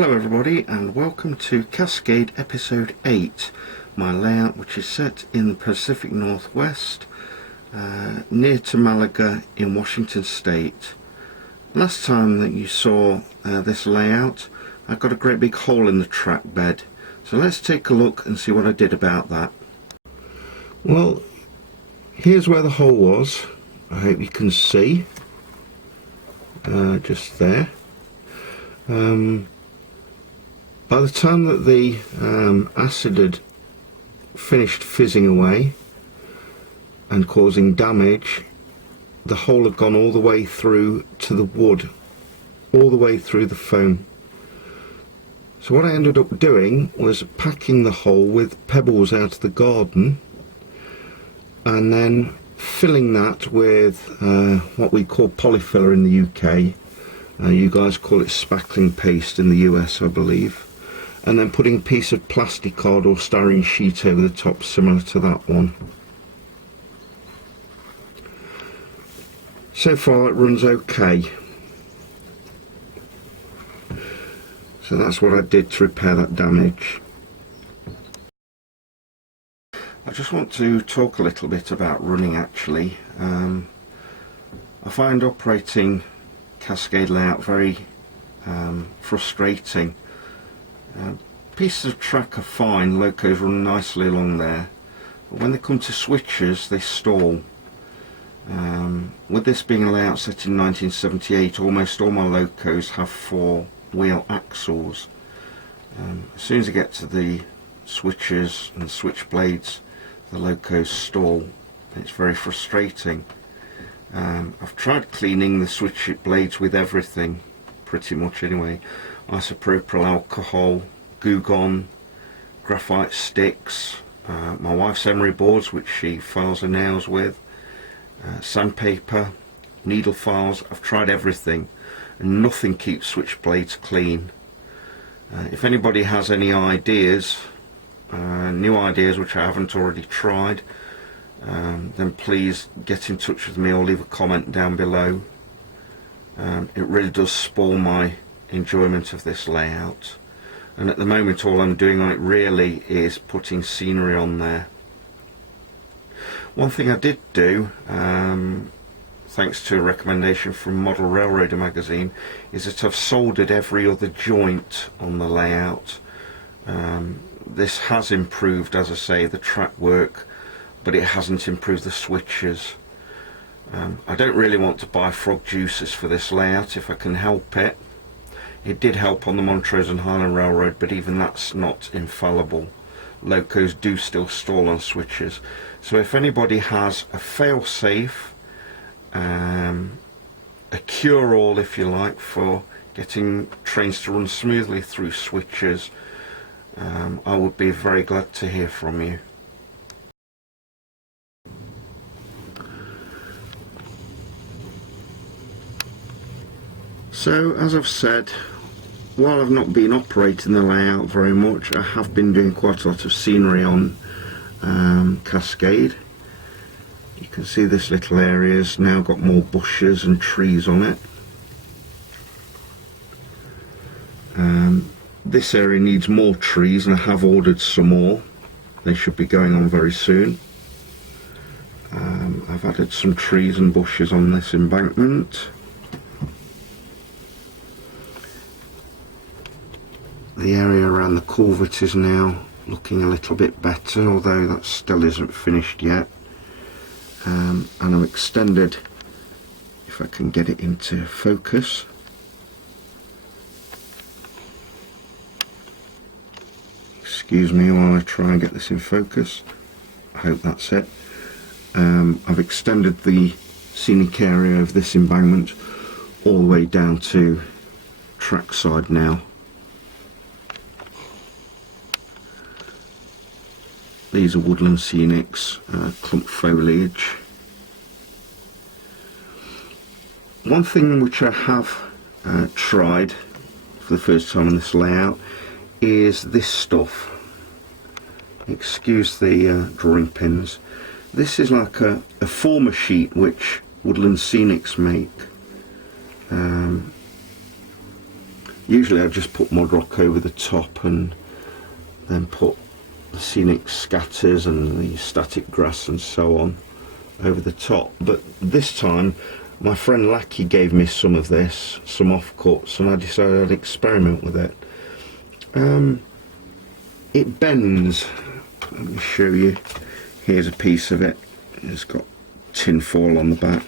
Hello everybody and welcome to Cascade episode 8, my layout which is set in the Pacific Northwest near to Malaga in Washington State. Last time that you saw this layout I got a great big hole in the track bed, so let's take a look and see what I did about that. Well, here's where the hole was. I hope you can see just there. By the time that the acid had finished fizzing away and causing damage, the hole had gone all the way through to the wood, all the way through the foam. So what I ended up doing was packing the hole with pebbles out of the garden and then filling that with what we call polyfiller in the UK. You guys call it spackling paste in the US, I believe. And then putting a piece of plastic card or styrene sheet over the top, similar to that one. So far it runs okay. So that's what I did to repair that damage. I just want to talk a little bit about running actually. I find operating Cascade layout very frustrating. Pieces of track are fine, locos run nicely along there, but when they come to switches they stall. With this being a layout set in 1978, almost all my locos have 4-wheel axles. As soon as I get to the switches and the switch blades, the locos stall. It's very frustrating. I've tried cleaning the switch blades with everything, pretty much anyway. Isopropyl alcohol, Goo Gone, graphite sticks, my wife's emery boards which she files her nails with, sandpaper, needle files. I've tried everything and nothing keeps switch blades clean. If anybody has any ideas, new ideas which I haven't already tried, then please get in touch with me or leave a comment down below. It really does spoil my enjoyment of this layout, and at the moment all I'm doing on it really is putting scenery on there. One thing I did do, thanks to a recommendation from Model Railroader magazine, is that I've soldered every other joint on the layout. This has improved, as I say, the track work, but it hasn't improved the switches. I don't really want to buy frog juices for this layout if I can help it. It did help on the Montrose and Highland Railroad, but even that's not infallible. Locos do still stall on switches. So if anybody has a fail-safe, a cure-all if you like, for getting trains to run smoothly through switches, I would be very glad to hear from you. So as I've said, while I've not been operating the layout very much, I have been doing quite a lot of scenery on Cascade. You can see this little area's now got more bushes and trees on it. This area needs more trees and I have ordered some more. They should be going on very soon. I've added some trees and bushes on this embankment. The area around the culvert is now looking a little bit better, although that still isn't finished yet. And I've extended, if I can get it into focus, excuse me while I try and get this in focus. I hope that's it. I've extended the scenic area of this embankment all the way down to trackside now. These are woodland scenics, clump foliage. One thing which I have tried for the first time on this layout is this stuff. Excuse the drawing pins. This is like a former sheet which woodland scenics make. Usually I just put mod rock over the top and then put the scenic scatters and the static grass and so on over the top, but this time my friend Lackey gave me some of this, some offcuts, and I decided I'd experiment with it. It bends. Let me show you. Here's a piece of it. It's got tin foil on the back,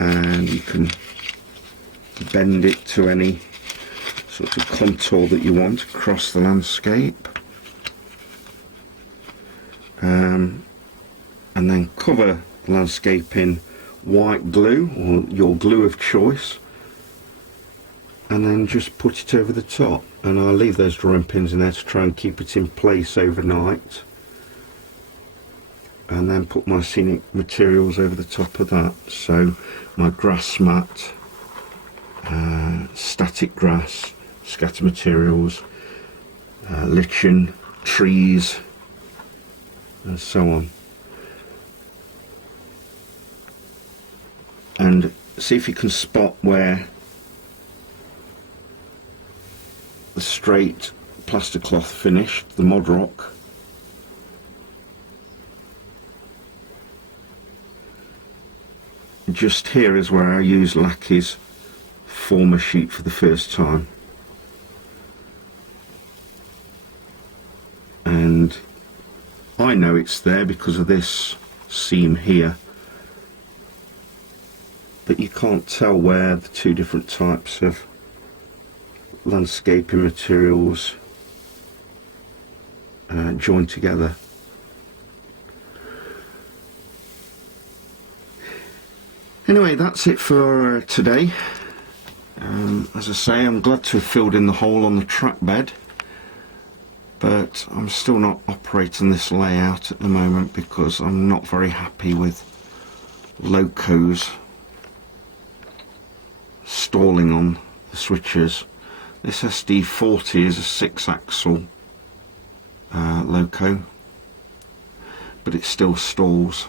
and you can bend it to any sort of contour that you want across the landscape, and then cover the landscape in white glue or your glue of choice, and then just put it over the top. And I'll leave those drawing pins in there to try and keep it in place overnight, and then put my scenic materials over the top of that. So my grass mat, static grass, scatter materials, lichen, trees, and so on. And see if you can spot where the straight plaster cloth finished, the mod rock. Just here is where I used Lackey's former sheet for the first time, and I know it's there because of this seam here, but you can't tell where the two different types of landscaping materials join together. Anyway, that's it for today. As I say, I'm glad to have filled in the hole on the track bed, but I'm still not operating this layout at the moment because I'm not very happy with locos stalling on the switches. This SD40 is a 6-axle loco, but it still stalls.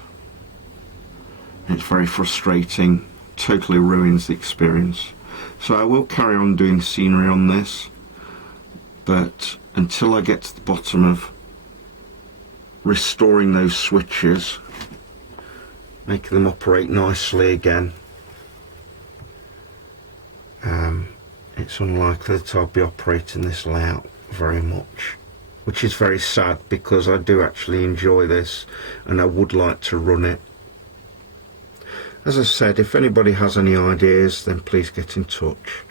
It's very frustrating, totally ruins the experience. So I will carry on doing scenery on this, but until I get to the bottom of restoring those switches, making them operate nicely again, it's unlikely that I'll be operating this layout very much, which is very sad because I do actually enjoy this and I would like to run it. As I said, if anybody has any ideas, then please get in touch.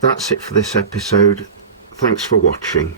That's it for this episode. Thanks for watching.